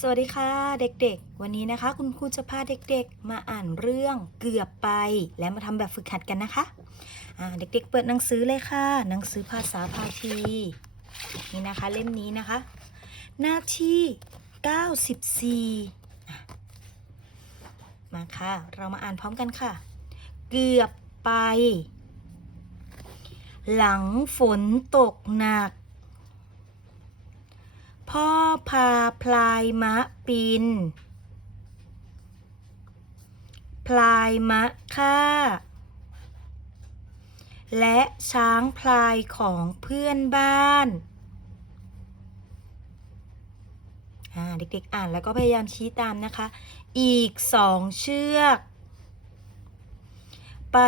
สวัสดีค่ะเด็กๆ วันนี้นะคะ คุณครูจะพาเด็กๆ มาอ่านเรื่องเกือบไป และมาทำแบบฝึกหัดกันนะคะอ่าเด็กๆ เปิดหนังสือเลยค่ะ หนังสือภาษาพาทีนี่นะคะเล่มนี้นะคะ หน้าที่ 94อ่มาค่ะ เรามาอ่านพร้อมกันค่ะ เกือบไป หลังฝนตกหนัก พ่อพาพลายมะปิน พลายมะค่า และช้างพลายของเพื่อนบ้านอ่าเด็กๆอ่านแล้วก็พยายามชี้ตามนะคะ อีกสองเชือก ไป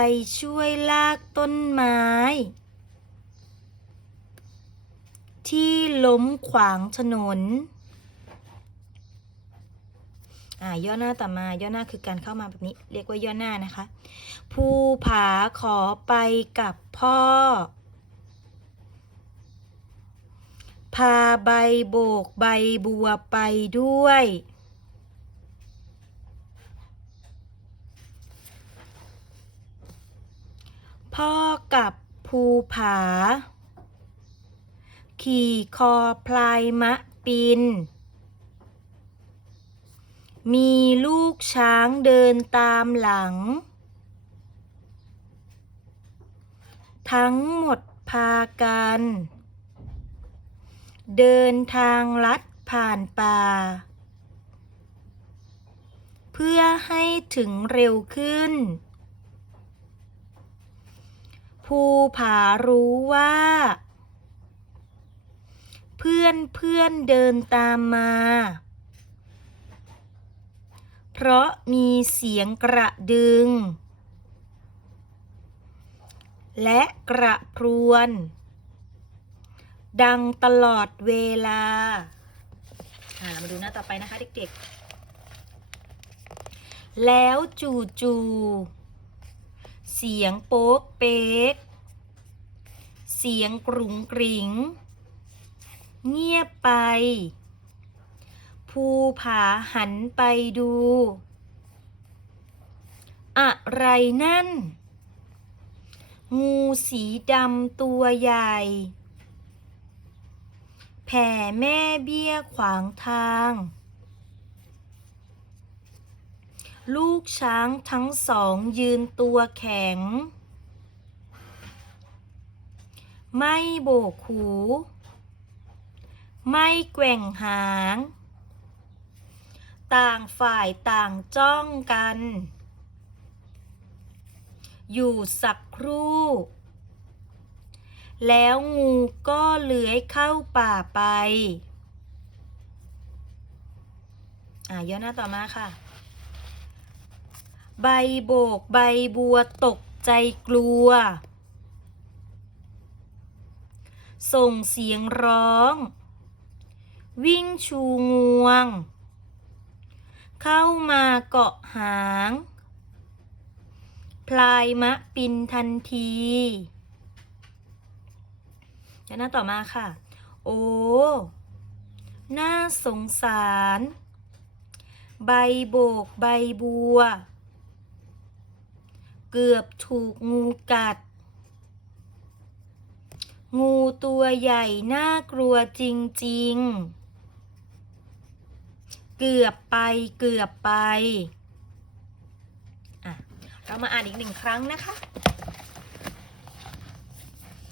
ช่วยลากต้นไม้ ที่ล้มขวางถนน อ่า ย่อหน้าต่อมา ย่อหน้าคือการเข้ามาแบบนี้ เรียกว่าย่อหน้านะคะ ภูผาขอไปกับพ่อ พาใบโบกใบบัวไปด้วย พ่อกับภูผา ขี่คอพลายมะปิน มีลูกช้างเดินตามหลัง ทั้งหมดพากัน เดินทางลัดผ่านป่า เพื่อให้ถึงเร็วขึ้น ภูผารู้ว่า พื่อนเพื่อนเดินตามมา เพราะมีเสียงกระดึง และกระพรวน ดังตลอดเวลาามาดูหน้าต่อไปนะคะเด็กๆ แล้วจู่จูเสียงโป๊กเป๊ก เสียงกรุงกริง เงียบไป ภูผาหันไปดู อะไรนั่น งูสีดำตัวใหญ่ แผ่แม่เบี้ยขวางทาง ลูกช้างทั้งสองยืนตัวแข็ง ไม่โบกหู ไม่แกว่งหาง ต่างฝ่ายต่างจ้องกัน อยู่สักครู่ แล้วงูก็เลื้อยเข้าป่าไป อ่าย่อหน้าต่อมาค่ะ ใบโบกใบบัวตกใจกลัว ส่งเสียงร้อง วิ่งชูงวง เข้ามาเกาะหาง พลายมะปินทันทีแล้วหน้าต่อมาค่ะ โอ้ น่าสงสาร ใบโบกใบบัว เกือบถูกงูกัด งูตัวใหญ่น่ากลัวจริง ๆ เกือบไปเกือบไปอะเรามาอ่านอีกหนึ่งครั้งนะคะ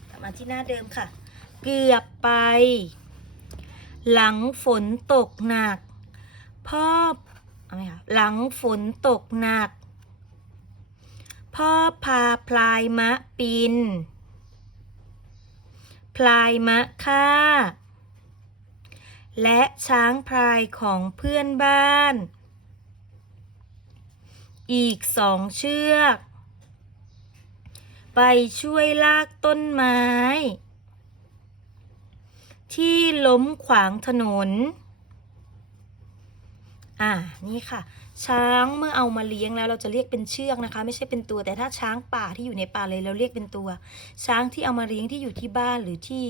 กลับมาที่หน้าเดิมค่ะ เกือบไป หลังฝนตกหนัก พ่อเอาไหมคะหลังฝนตกหนัก พ่อพาพลายมะปินพลายมะค่า และช้างพลายของเพื่อนบ้าน อีกสองเชือก ไปช่วยลากต้นไม้ ที่ล้มขวางถนน อ่า นี่ค่ะ ช้างเมื่อเอามาเลี้ยงแล้วเราจะเรียกเป็นเชือกนะคะ ไม่ใช่เป็นตัว แต่ถ้าช้างป่าที่อยู่ในป่าเลยเราเรียกเป็นตัว ช้างที่เอามาเลี้ยงที่อยู่ที่บ้านหรือที่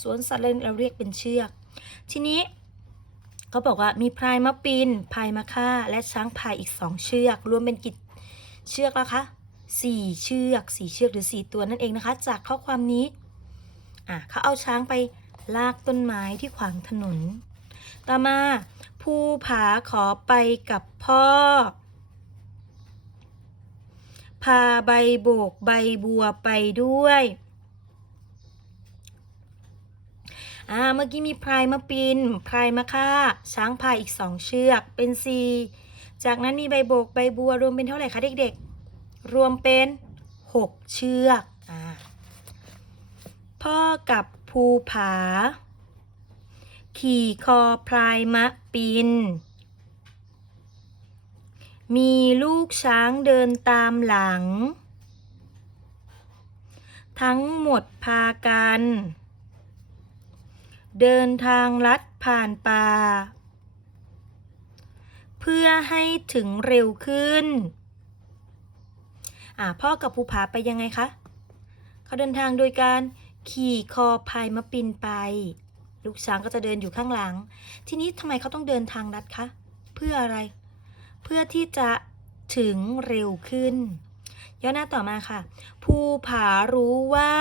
สวนสัตว์เลยเราเรียกเป็นเชือก ทีนี้ก็บอกว่ามีพรายมะปีนพรายมะค่า และช้างพายอีกสองเชือก รวมเป็นกี่เชือกแล้วคะสี่เชือกสี่เชือกหรือสี่ตัวนั่นเองนะคะ จากข้อความนี้อะเขาเอาช้างไปลากต้นไม้ที่ขวางถนน ต่อมาภูผาขอไปกับพ่อ พาใบโบกใบบัวไปด้วย อ่าเมื่อกี้มีพายมะปีนพายมะค่า ช้างพายอีกสองเชือก เป็นสี่จากนั้นมีใบโบกใบบัวรวมเป็นเท่าไหร่คะเด็กๆ รวมเป็นหกเชือกอ่าพ่อกับภูผา ขี่คอพลายมะปิน มีลูกช้างเดินตามหลัง ทั้งหมดพากัน เดินทางลัดผ่านป่า เพื่อให้ถึงเร็วขึ้น อ่าพ่อกับภูผาไปยังไงคะ เขาเดินทางโดยการขี่คอพายมะปินไป ลูกช้างก็จะเดินอยู่ข้างหลัง ทีนี้ทำไมเขาต้องเดินทางลัดคะ เพื่ออะไร เพื่อที่จะถึงเร็วขึ้นย่อหน้าต่อมาค่ะ ภูผารู้ว่า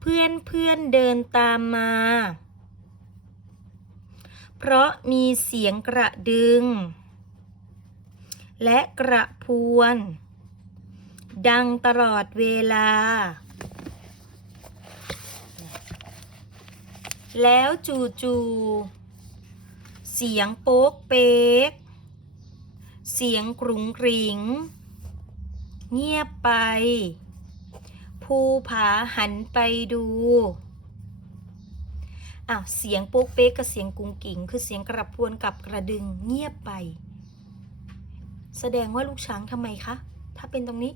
เพื่อนเพื่อนเดินตามมา เพราะมีเสียงกระดึง และกระพวน ดังตลอดเวลา แล้วจู่ๆเสียงโป๊กเป๊ก เสียงกรุงกริง เงียบไป ภูผาหันไปดูอ้าวเสียงโป๊กเป๊กกับเสียงกุงกิงคือเสียงกระพวนกับกระดึงเงียบไป แสดงว่าลูกช้างทำไมคะ ถ้าเป็นตรงนี้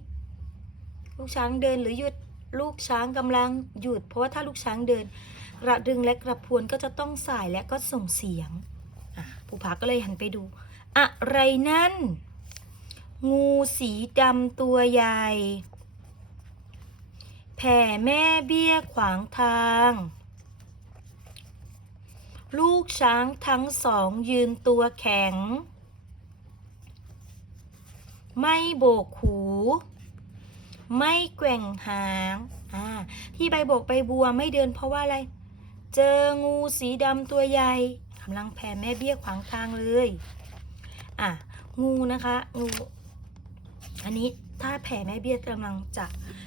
ลูกช้างเดินหรือหยุดลูกช้างกำลังหยุด เพราะว่าถ้าลูกช้างเดิน กระดึงและกระพวนก็จะต้องสายและก็ส่งเสียงอะภูผาก็เลยหันไปดู อะไรนั่น งูสีดำตัวใหญ่ แผ่แม่เบี้ยขวางทาง ลูกช้างทั้งสองยืนตัวแข็ง ไม่โบกหู ไม่แกว่งหางอ่าที่ใบโบกใบบัวไม่เดินเพราะว่าอะไร เจองูสีดำตัวใหญ่กำลังแผ่แม่เบี้ยขวางทางเลย อะ งูนะคะ งู อันนี้ ถ้าแผ่แม่เบี้ยกำลังจะ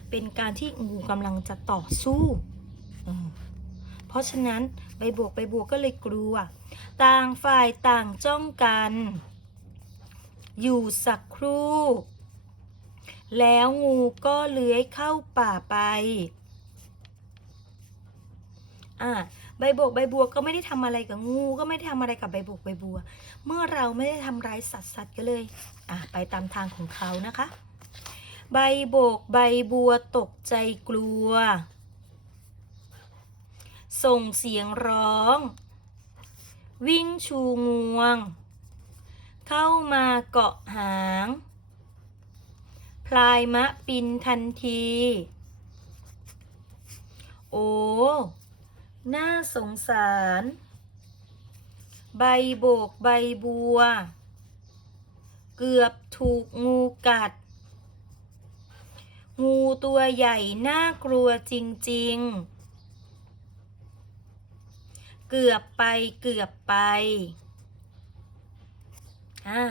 เป็นการที่งูกำลังจะต่อสู้เพราะฉะนั้นใบบวกใบบวกก็เลยกลัว ต่างฝ่ายต่างจ้องกัน อยู่สักครู่ แล้วงูก็เลื้อยเข้าป่าไปอ่าใบโบกใบบัวก็ไม่ได้ทำอะไรกับงู ก็ไม่ได้ทำอะไรกับใบโบกใบบัว เมื่อเราไม่ได้ทำร้ายสัตว์สัตว์ก็เลยอะไปตามทางของเขานะคะ ใบโบกใบบัวตกใจกลัว ส่งเสียงร้อง วิ่งชูงวง เข้ามาเกาะหาง พลายมะปินทันที โอ้ น่าสงสาร ใบโบกใบบัว เกือบถูกงูกัด งูตัวใหญ่น่ากลัวจริง ๆ เกือบไปเกือบไปอ่า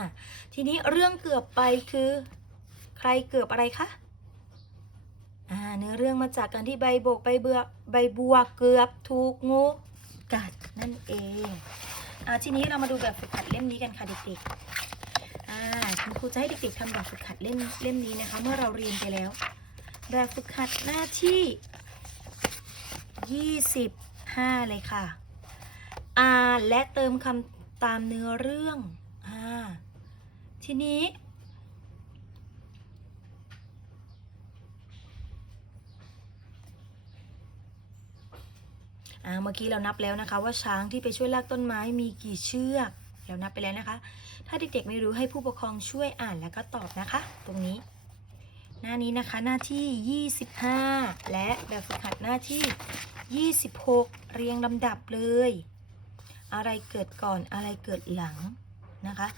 ทีนี้เรื่องเกือบไปคือ ใครเกือบอะไรคะอ่าเนื้อเรื่องมาจากการที่ใบโบกใบเบือใบบัวเกือบถูกงูกัดนั่นเองอ่าทีนี้เรามาดูแบบฝึกหัดเล่มนี้กันค่ะเด็กๆ คุณครูจะให้เด็กๆทำแบบฝึกหัดเล่มเล่มนี้นะคะ เมื่อเราเรียนไปแล้ว แบบฝึกหัดหน้าที่ 25 เลยค่ะอ่านและเติมคำตามเนื้อเรื่องอ่าทีนี้อ่าเมื่อกี้เรานับแล้วนะคะว่าช้างที่ไปช่วยลากต้นไม้มีกี่เชือก เรานับไปแล้วนะคะ ถ้าเด็กๆไม่รู้ให้ผู้ปกครองช่วยอ่านแล้วก็ตอบนะคะ ตรงนี้ หน้านี้นะคะหน้าที่ 25 และแบบฝึกหัดหน้าที่ 26 เรียงลำดับเลย อะไรเกิดก่อนอะไรเกิดหลังนะคะ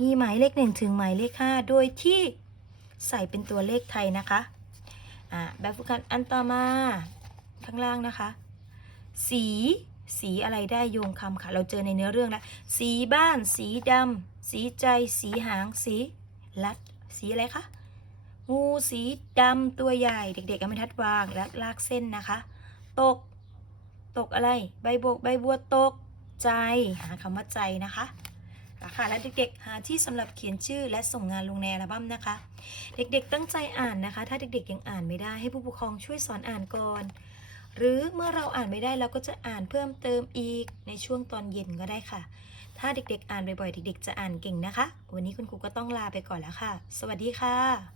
มีหมายเลขหนึ่งถึงหมายเลขห้าโดยที่ใส่เป็นตัวเลขไทยนะคะแบบฝึกหัดอันต่อมาข้างล่างนะคะ สี สีอะไรได้โยงคำค่ะ เราเจอในเนื้อเรื่องแล้ว สีบ้าน สีดำ สีใจ สีหาง สีลัด สีอะไรคะ งูสีดำตัวใหญ่ เด็กๆเอาไม้ทัดวางและลากเส้นนะคะ ตก ตกอะไร ใบบกใบบัวตก ใจ หาคำว่าใจนะคะราคาและเด็กๆ หาที่สำหรับเขียนชื่อและส่งงานลงในอัลบั้มนะคะ เด็กๆ ตั้งใจอ่านนะคะ ถ้าเด็กๆ ยังอ่านไม่ได้ให้ผู้ปกครองช่วยสอนอ่านก่อน หรือเมื่อเราอ่านไม่ได้เราก็จะอ่านเพิ่มเติมอีกในช่วงตอนเย็นก็ได้ค่ะ ถ้าเด็กๆ อ่านบ่อยๆ เด็กๆ จะอ่านเก่งนะคะ วันนี้คุณครูก็ต้องลาไปก่อนแล้วค่ะ สวัสดีค่ะ